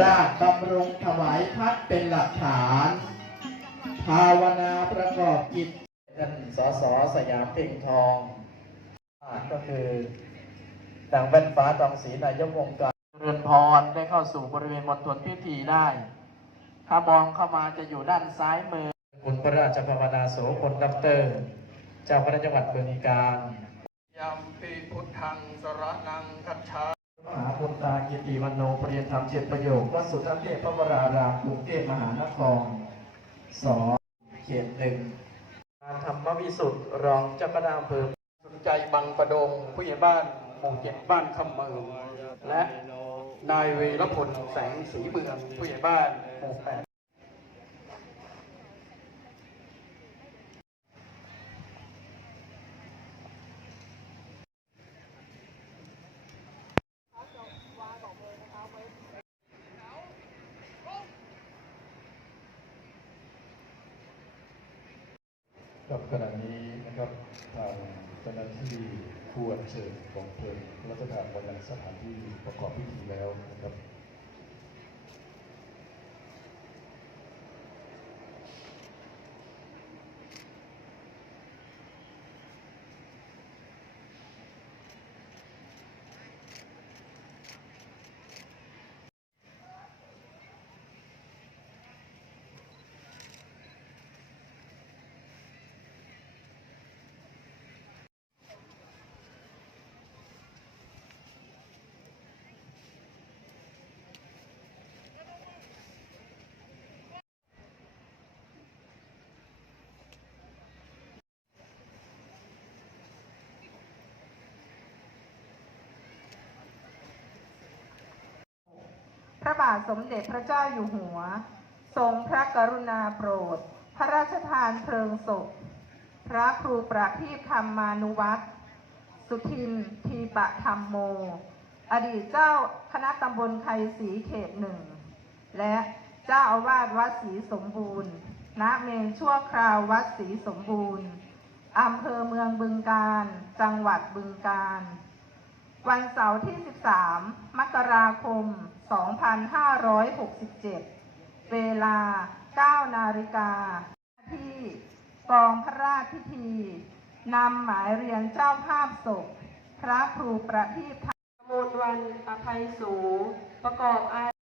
ราชบำรุงถวายพัดเป็นหลักฐาน ภาวนาประกอบกิจท่านสสสยามเพ่งทองก็คือดังแว่นฟ้าตองศรีนายกองค์การเรือนพรได้เข้าสู่บริเวณมณฑลพิธีได้ ถ้ามองเข้ามาจะอยู่ด้านซ้ายมือ คุณพระราชภาวนาโสพลดับเตอร์ เจ้าคณะจังหวัดบึงการยัมปีพุทธังสรนังคัจฉา กิติวันโนปรียนธรรมเจ็ดประโยควัดสุทัศน์เทพพระวรารามกรุงเทพมหานครสองเขตหนึ่งธรรมวิสุทธิ์รองเจ้าคณะอำเภอสนใจบังประดงผู้ใหญ่บ้านหมู่เจ็ดบ้านคำเมืองและนายเวรพลแสงสีเมืองผู้ใหญ่บ้านหมู่แปด กับขณะนี้นะครับทางเจ้าหน้าที่ผู้อัญเชิญของเพลิงรัชทานมายังสถานที่ประกอบพิธีแล้วนะครับ บาทสมเด็จพระเจ้าอยู่หัว ทรงพระกรุณาโปรด พระราชทานเพลิงศพ พระครูประทีปธรรมานุวัตรสุทินทีปะธรรมโม อดีตเจ้าคณะตำบลไทยศรีเขตหนึ่ง และเจ้าอาวาสวัดศรีสมบูรณ์ ณ เมนชั่วคราววัดศรีสมบูรณ์ อำเภอเมืองบึงการ จังหวัดบึงการ วันเสาร์ที่ 13 มกราคม 2567 เวลา 9 นาฬิกาที่กองพระราชพิธีนำหมายเรียนเจ้าภาพศพ พระครูประทีปธรรมมูลวันอภัยสูประกอบอา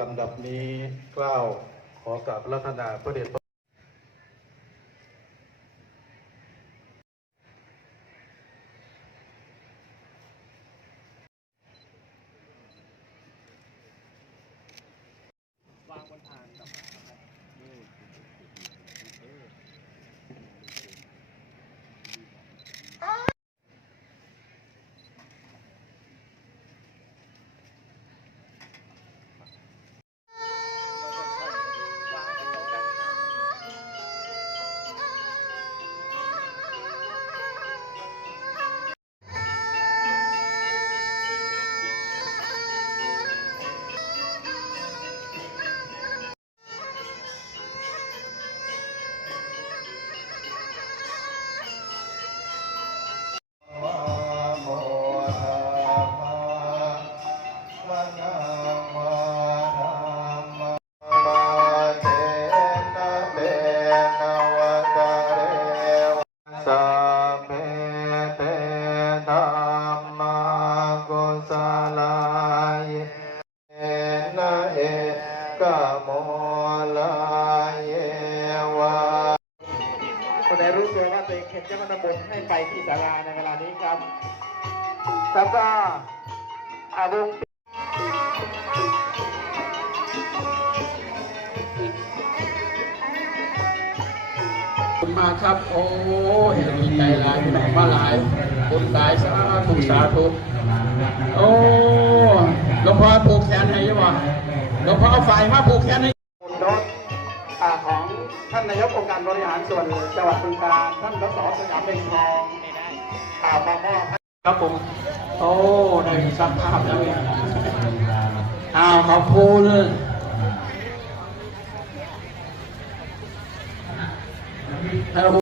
ลำดับนี้กล้าวขอกราบรัตนาพระเดช นะเอกโมลายเยวะคนใดรู้ตัวว่าตัวเองเข็นเจ้าพระนมนต์ให้ไปที่ศาลาในเวลานี้ครับแล้วก็อาวงคุณมากครับ โอ้เห็นดีใจหลายพี่น้องมาหลายคุณหลายสาธุสาธุโอ้ หลวงพ่อผูกแขนให้ยังบ่หลวงพ่อเอาฝ่ายมาผูกแขนให้คุณรถอ่าของท่านนายกองค์การบริหารส่วนจังหวัดบึงกาฬท่านสสสยามเป็นทองข่าวมามอบให้ครับผม โอ้ ได้สัมภาษณ์แล้วเนี่ยอ้าวขอบคุณท่าน